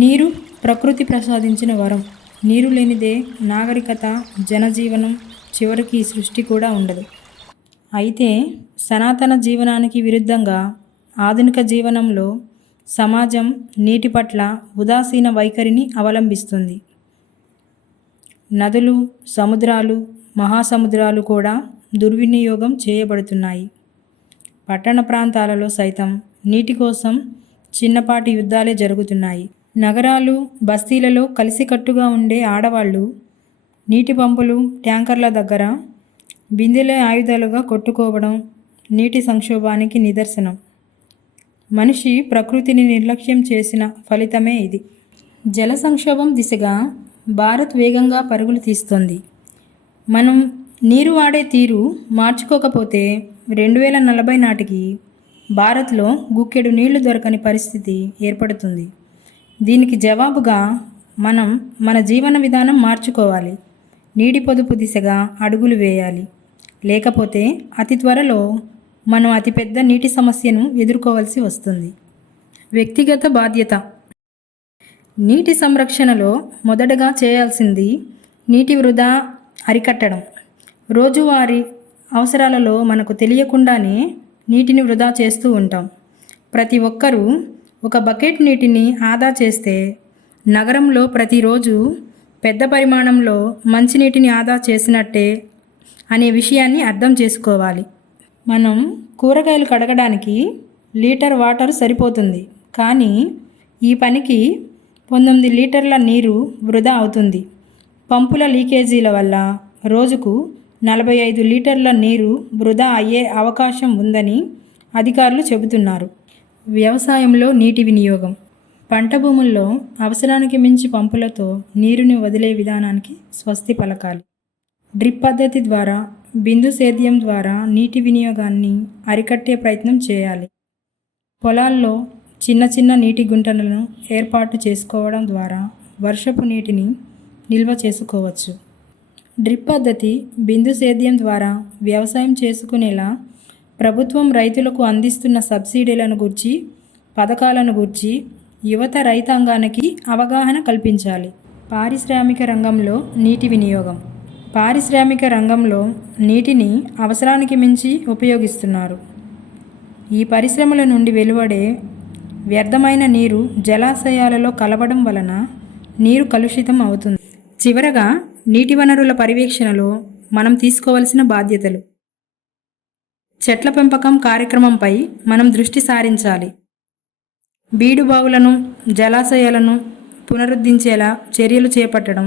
నీరు ప్రకృతి ప్రసాదించిన వరం. నీరు లేనిదే నాగరికత, జనజీవనం, చివరికి ఈ సృష్టి కూడా ఉండదు. అయితే సనాతన జీవనానికి విరుద్ధంగా ఆధునిక జీవనంలో సమాజం నీటి పట్ల ఉదాసీన వైఖరిని అవలంబిస్తుంది. నదులు, సముద్రాలు, మహాసముద్రాలు కూడా దుర్వినియోగం చేయబడుతున్నాయి. పట్టణ ప్రాంతాలలో సైతం నీటి కోసం చిన్నపాటి యుద్ధాలే జరుగుతున్నాయి. నగరాలు, బస్తీలలో కలిసికట్టుగా ఉండే ఆడవాళ్ళు నీటి పంపులు, ట్యాంకర్ల దగ్గర బిందెలే ఆయుధాలుగా కొట్టుకోవడం నీటి సంక్షోభానికి నిదర్శనం. మనిషి ప్రకృతిని నిర్లక్ష్యం చేసిన ఫలితమే ఇది. జల సంక్షోభం దిశగా భారత్ వేగంగా పరుగులు తీస్తోంది. మనం నీరు వాడే తీరు మార్చుకోకపోతే 2040 నాటికి భారత్లో గుక్కెడు నీళ్లు దొరకని పరిస్థితి ఏర్పడుతుంది. దీనికి జవాబుగా మనం మన జీవన విధానం మార్చుకోవాలి. నీటి పొదుపు దిశగా అడుగులు వేయాలి. లేకపోతే అతి త్వరలో మనం అతిపెద్ద నీటి సమస్యను ఎదుర్కోవాల్సి వస్తుంది. వ్యక్తిగత బాధ్యత. నీటి సంరక్షణలో మొదటగా చేయాల్సింది నీటి వృధా అరికట్టడం. రోజువారీ అవసరాలలో మనకు తెలియకుండానే నీటిని వృధా చేస్తూ ఉంటాం. ప్రతి ఒక్కరూ ఒక బకెట్ నీటిని ఆదా చేస్తే నగరంలో ప్రతిరోజు పెద్ద పరిమాణంలో మంచినీటిని ఆదా చేసినట్టే అనే విషయాన్ని అర్థం చేసుకోవాలి. మనం కూరగాయలు కడగడానికి లీటర్ వాటర్ సరిపోతుంది, కానీ ఈ పనికి 19 లీటర్ల నీరు వృధా అవుతుంది. పంపుల లీకేజీల వల్ల రోజుకు 45 లీటర్ల నీరు వృధా అయ్యే అవకాశం ఉందని అధికారులు చెబుతున్నారు. వ్యవసాయంలో నీటి వినియోగం. పంట భూముల్లో అవసరానికి మించి పంపులతో నీరుని వదిలే విధానానికి స్వస్తి పలకాలి. డ్రిప్ పద్ధతి ద్వారా, బిందు సేద్యం ద్వారా నీటి వినియోగాన్ని అరికట్టే ప్రయత్నం చేయాలి. పొలాల్లో చిన్న చిన్న నీటి గుంటలను ఏర్పాటు చేసుకోవడం ద్వారా వర్షపు నీటిని నిల్వ చేసుకోవచ్చు. డ్రిప్ పద్ధతి, బిందు సేద్యం ద్వారా వ్యవసాయం చేసుకునేలా ప్రభుత్వం రైతులకు అందిస్తున్న సబ్సిడీలను గూర్చి, పథకాలను గూర్చి యువత రైతాంగానికి అవగాహన కల్పించాలి. పారిశ్రామిక రంగంలో నీటి వినియోగం. పారిశ్రామిక రంగంలో నీటిని అవసరానికి మించి ఉపయోగిస్తున్నారు. ఈ పరిశ్రమల నుండి వెలువడే వ్యర్థమైన నీరు జలాశయాలలో కలవడం వలన నీరు కలుషితం అవుతుంది. చివరగా నీటి వనరుల పర్యవేక్షణలో మనం తీసుకోవలసిన బాధ్యతలు. చెట్ల పెంపకం కార్యక్రమంపై మనం దృష్టి సారించాలి. బీడు బావులను, జలాశయాలను పునరుద్ధరించేలా చర్యలు చేపట్టడం,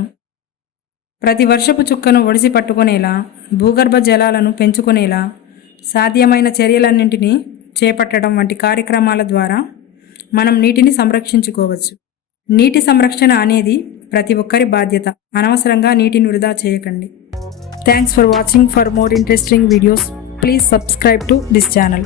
ప్రతి వర్షపు చుక్కను ఒడిసి పట్టుకునేలా భూగర్భ జలాలను పెంచుకునేలా సాధ్యమైన చర్యలన్నింటినీ చేపట్టడం వంటి కార్యక్రమాల ద్వారా మనం నీటిని సంరక్షించుకోవచ్చు. నీటి సంరక్షణ అనేది ప్రతి ఒక్కరి బాధ్యత. అనవసరంగా నీటిని వృధా చేయకండి. Thanks for watching. For more interesting videos, please subscribe to this channel.